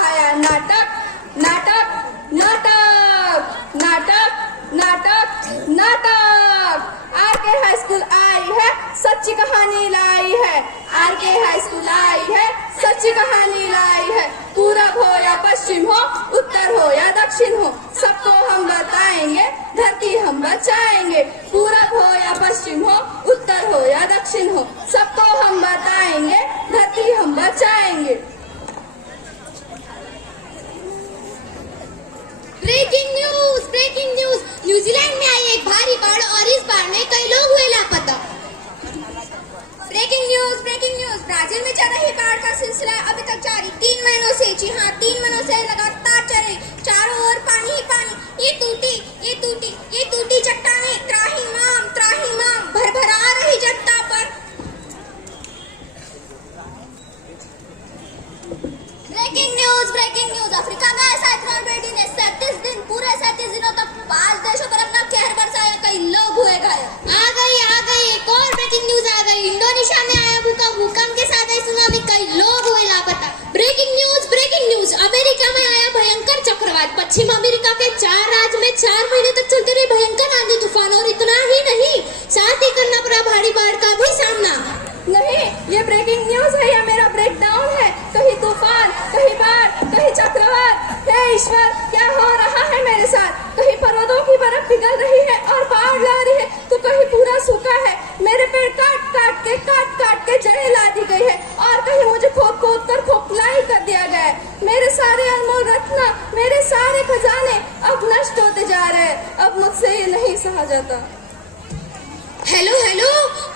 पढ़ाया नाटक नाटक नाटक नाटक नाटक नाटक। आरके हाई स्कूल आई है, सच्ची कहानी लाई है। आरके हाई स्कूल आई है, सच्ची कहानी लाई है। पूरब हो या पश्चिम हो, उत्तर हो या दक्षिण हो, सबको हम बताएंगे, धरती हम बचाएंगे। पूरब हो या पश्चिम हो, उत्तर हो या दक्षिण हो, सबको हम बताएंगे, धरती हम बचाएंगे। ब्रेकिंग न्यूज, न्यूजीलैंड में आई एक भारी बाढ़ और इस बाढ़ में कई लोग हुए लापता। ब्रेकिंग न्यूज, ब्राजील में चल रही बाढ़ का सिलसिला अभी तक जारी। 3 महीनों से, जी हाँ 3 महीनों से लगातार चल रही, चारों ओर पानी ही पानी। ये टूटी चट्टाने त्राहिमाम भरभरा रही जनता पर। ब्रेकिंग न्यूज, अफ्रीका में ऐसा बेटी ने 37 दिन, पूरे 37 दिनों तक 5 देशों पर अपना कहर बरसाया, कई लोग हुए घायल। आ गई एक और ब्रेकिंग न्यूज आ गई। इंडोनेशिया में आया भूकंप के साथ आई सुनामी, कई लोग हुए लापता। ब्रेकिंग न्यूज, अमेरिका में आया भयंकर चक्रवात। पश्चिम अमेरिका के 4 राज्य में 4 महीने तक चलते रहे भयंकर आंधी तूफान, और इतना ही नहीं, साथ ही करना पड़ा भारी बाढ़ का भी सामना। नहीं, ये ब्रेकिंग न्यूज है या मेरा ब्रेकडाउन है? कहीं तूफान, कहीं बाढ़, कहीं चक्रवात। हे ईश्वर, क्या हो रहा है मेरे साथ? कहीं पर्वतों की बर्फ पिघल रही है और बाढ़ ला रही है, तो कहीं पूरा सूखा है। मेरे पेड़ काट काट के जड़ें ला दी गई है, और कहीं मुझे खोद कर खोखला ही कर दिया गया है। मेरे सारे अनमोल रत्न, मेरे सारे खजाने अब नष्ट होते जा रहे हैं। अब मुझसे ये नहीं सहा जाता। हेलो,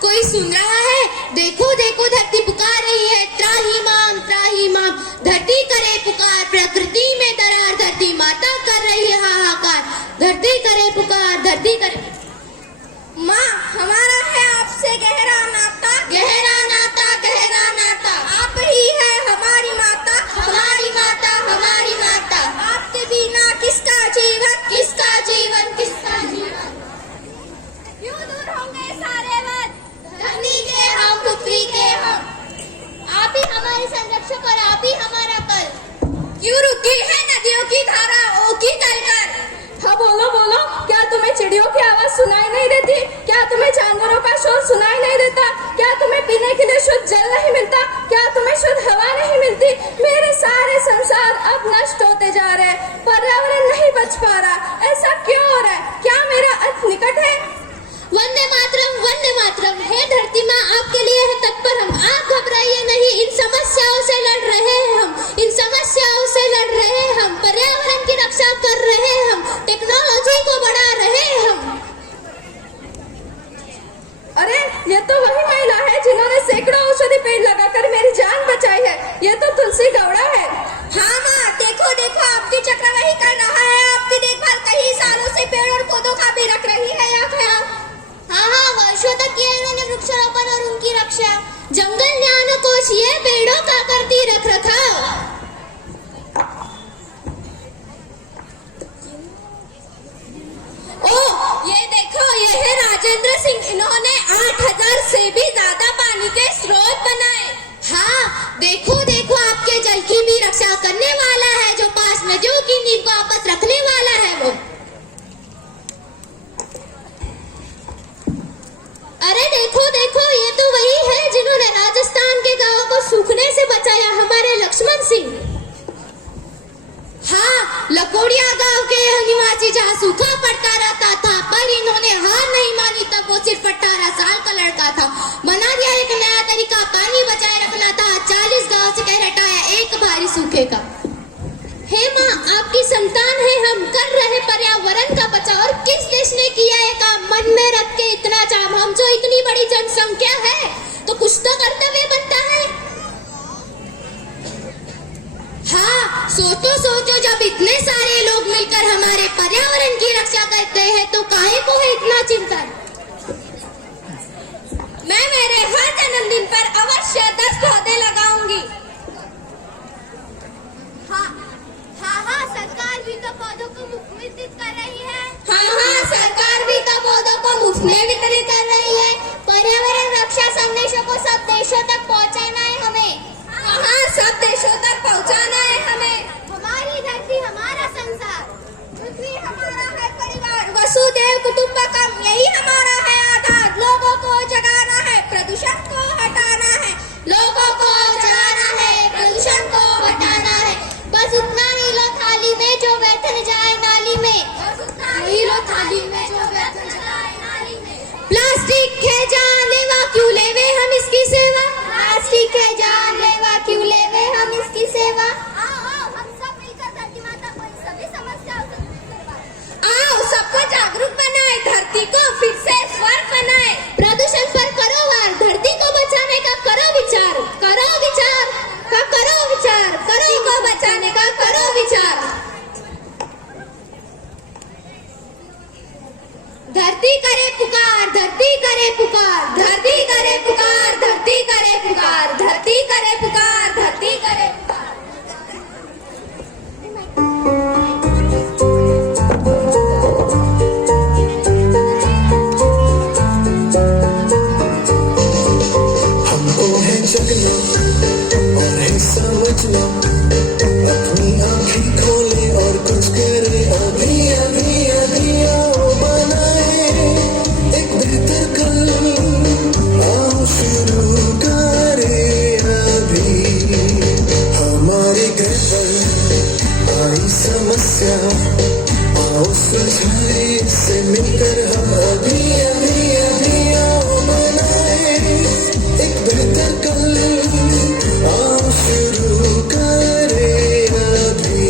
कोई सुन रहा है? देखो धरती पुकार रही है, त्राहिमाम। धरती करे पुकार, प्रकृति में दरार, धरती माता कर रही है हाहाकार। धरती करे पुकार, धरती करे। माँ, हमारा है आपसे गहरा नाता। आप ही है हमारी माता। आपके बिना किसका जीवन। क्यों दूर होंगे सारे वन, धरनी के हम, पृथ्वी के हम। आप ही हमारे संरक्षक और आप ही हमारा कल। क्यों रुकी है नदियों की धारा, ओ की कर। हाँ बोलो, क्या तुम्हें चिड़ियों की आवाज सुनाई नहीं देती? क्या तुम्हें जानवरों का शोर सुनाई नहीं देता? क्या तुम्हें पीने के लिए शुद्ध जल नहीं मिलता? क्या तुम्हें शुद्ध हवा नहीं मिलती? मेरे सारे संसार अब नष्ट होते जा रहे हैं, पर्यावरण नहीं बच पा रहा। ऐसा क्यों हो रहा है? क्या मेरा अंत निकट है? वंदे मातरम, हे धरती माँ, आपके लिए है तत्पर हम। आप घबराइए नहीं, इन समस्याओं से लड़ रहे हैं हम। पर्यावरण की रक्षा कर रहे हैं हम, टेक्नोलॉजी को बढ़ा रहे हैं हम। अरे, ये तो वही महिला है जिन्होंने सैकड़ों औषधि पेड़ लगाकर मेरी जान बचाई है। ये तो तुलसी गौड़ा है। हाँ माँ, देखो आपकी चक्र वही कर रहा है। आपकी देखभाल कई सालों से पेड़ और पौधों का भी रख रही है या ख्याल। हाँ, वर्षों तक किया इन्होंने वृक्षारोपण और उनकी रक्षा। जंगल न्याय कोष ये पेड़ों का करती रखरखाव। ये देखो, ये है राजेंद्र सिंह। इन्होंने 8000 से भी ज्यादा पानी के स्रोत बनाए। हाँ, देखो आपके जल की भी रक्षा करने वाला है, जो पास नदियों की नींव को वापस रखने वाला है वो। अरे देखो, ये तो वही है जिन्होंने राजस्थान के गांवों को सूखने से बचाया, हमारे लक्ष्मण सिंह। हाँ, लकोड़िया गांव के निवासी जहाँ सूखा पड़ता रहता था, पर इन्होंने हार नहीं मानी। तब वो सिर्फ 18 साल का लड़का था। बना दिया एक नया तरीका, पानी बचाए रखना था। 40 गांव से कह हटाया एक भारी सूखे का। हे माँ, आपकी संतान है हम, कर रहे पर्यावरण का बचाव। और किस देश ने किया है काम, मन में रख के इतना चाम। हम जो इतनी बड़ी जनसंख्या है, तो कुछ तो कर्तव्य बनता है। हाँ, सोचो जब इतने सारे लोग मिलकर हमारे पर्यावरण की रक्षा करते हैं, तो काहे को है इतना चिंता। मैं मेरे हर जन्मदिन पर अवश्य 10 पौधे लगाऊंगी। हाँ, सरकार भी तो पौधों को मुफ्त में वितरित कर रही है। हाँ, सरकार भी तो पौधों को मुफ्त में वितरित कर रही है। पर्यावरण रक्षा संदेशों को सब देशों तक पहुंचाना है हमें। हाँ, सब देशों तक पहुंचाना है हमें। धरती करे पुकार, धरती करे पुकार, धरती करे पुकार, धरती करे पुकार, धरती करे पुकार, धरती करे पुकार। हमको है जगना और है समझना, अपनी आँखें खोले और कुछ करे, अभी अभी अभी आओ बनाए एक बेहतर कल, आओ शुरू करे अभी। हमारे घर पर आई समस्या, आओ सुलझाए इससे मिलकर हम, अभी अभी अभी आओ बनाए एक बेहतर कल, आओ शुरू करे अभी।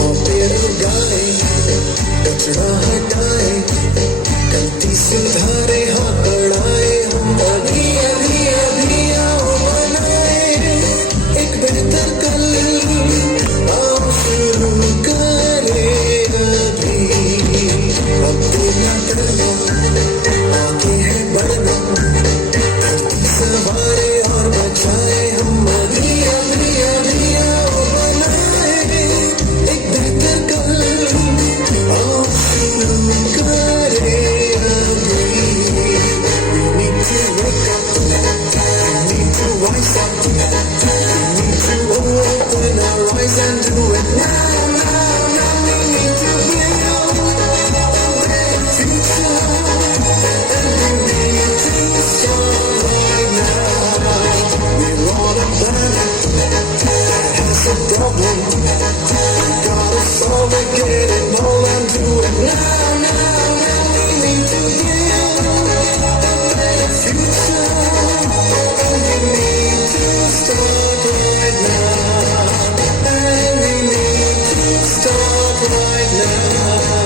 आओ पेड़ उगाए, कचरा हटाए, गलती सुधारे, हाथ बढ़ाए हम, अभी अभी अभी आओ बनाए एक बेहतर कल, आओ शुरू करे अभी। अब देना करना आगे है बढ़ना, धरती संवारे और बचाए हम, अभी अभी अभी आओ बनाए एक बेहतर कल, आओ शुरू करे अभी। We need to wake up, we need to rise up, we need to open our eyes and do it now, now, now. We need to build a better future, and we need to start right now. We're on a planet that has a problem, we gotta solve it, get it all and do it now, now, now. We need to build a better future, and we need to start right now, and we need to start right now.